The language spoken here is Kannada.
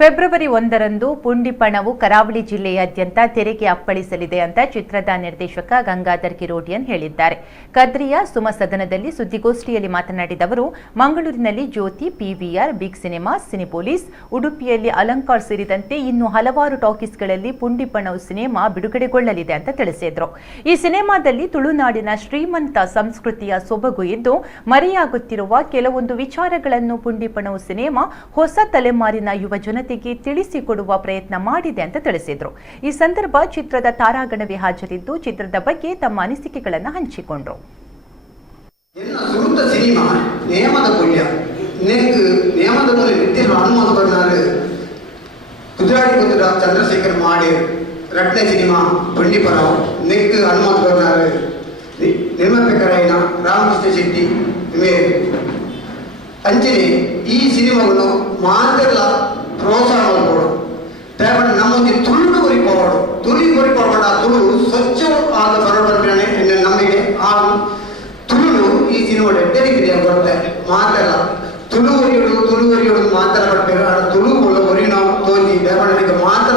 ಫೆಬ್ರವರಿ 1ರಂದು ಪುಂಡಿಪಣವು ಕರಾವಳಿ ಜಿಲ್ಲೆಯಾದ್ಯಂತ ತೆರೆಗೆ ಅಪ್ಪಳಿಸಲಿದೆ ಅಂತ ಚಿತ್ರದ ನಿರ್ದೇಶಕ ಗಂಗಾಧರ್ ಕಿರೋಡಿಯನ್ ಹೇಳಿದ್ದಾರೆ. ಕದ್ರಿಯ ಸುಮಸದನದಲ್ಲಿ ಸುದ್ದಿಗೋಷ್ಠಿಯಲ್ಲಿ ಮಾತನಾಡಿದ ಅವರು, ಮಂಗಳೂರಿನಲ್ಲಿ ಜ್ಯೋತಿ, ಪಿವಿಆರ್, ಬಿಗ್ ಸಿನಿಮಾಸ್, ಸಿನಿಪೋಲಿಸ್, ಉಡುಪಿಯಲ್ಲಿ ಅಲಂಕಾರ್ ಸೇರಿದಂತೆ ಇನ್ನು ಹಲವಾರು ಟಾಕೀಸ್ಗಳಲ್ಲಿ ಪುಂಡಿಪಣವು ಸಿನಿಮಾ ಬಿಡುಗಡೆಗೊಳ್ಳಲಿದೆ ಅಂತ ತಿಳಿಸಿದರು. ಈ ಸಿನಿಮಾದಲ್ಲಿ ತುಳುನಾಡಿನ ಶ್ರೀಮಂತ ಸಂಸ್ಕೃತಿಯ ಸೊಬಗು ಇದ್ದು ಮರೆಯಾಗುತ್ತಿರುವ ಕೆಲವೊಂದು ವಿಚಾರಗಳನ್ನು ಪುಂಡಿಪಣವು ಸಿನಿಮಾ ಹೊಸ ತಲೆಮಾರಿನ ಯುವ ಜನತೆಗೆ ತಿಳಿಸಿಕೊಡುವ ಪ್ರಯತ್ನ ಮಾಡಿದೆ ಅಂತ ತಿಳಿಸಿದರು. ಈ ಸಂದರ್ಭ ಚಿತ್ರದ ತಾರಾಗಣವೇ ಹಾಜರಿದ್ದು ಚಿತ್ರದ ಬಗ್ಗೆ ತಮ್ಮ ಅನಿಸಿಕೆಗಳನ್ನು ಹಂಚಿಕೊಂಡರು. ಚಂದ್ರಶೇಖರ್ ಮಾಡಿ ರಟ್ನೆ ಸಿನಿಮಾ ಬಂಡಿಪರಾವ್ ನೆಕ್ ಹನುಮಂತ ಬರ್ನಾರು ನಿರ್ಮಾಪಕರಾಯಿನ ರಾಮಕೃಷ್ಣ ಶೆಟ್ಟಿ ಅಂಚನೆ ಈ ಸಿನಿಮಾವನ್ನು ಮಾತ್ರ ಪ್ರೋತ್ಸಾಹ ಮಾಡ್ಕೊಡು ನಮ್ಮೊಂದು ತುಳು ಕೊರಿಕೋಡು ಕೊರಿಕೋಡ ತುಳು ಸ್ವಚ್ಛ ಆದ ಬರೋಣ ನಮಗೆ ಆ ತುಳು ಈ ಸಿನಿಮಾ ಎಡ್ಡರಿಗಿದೆ ಬರುತ್ತೆ ಮಾತ್ರ ತುಳುವರಿಯೋಡು ಮಾತ್ರ ಬರ್ತೇವೆ ತುಳು ಒರಿನ ತೋಜಿ ದೇವರಿಗೆ ಮಾತ್ರ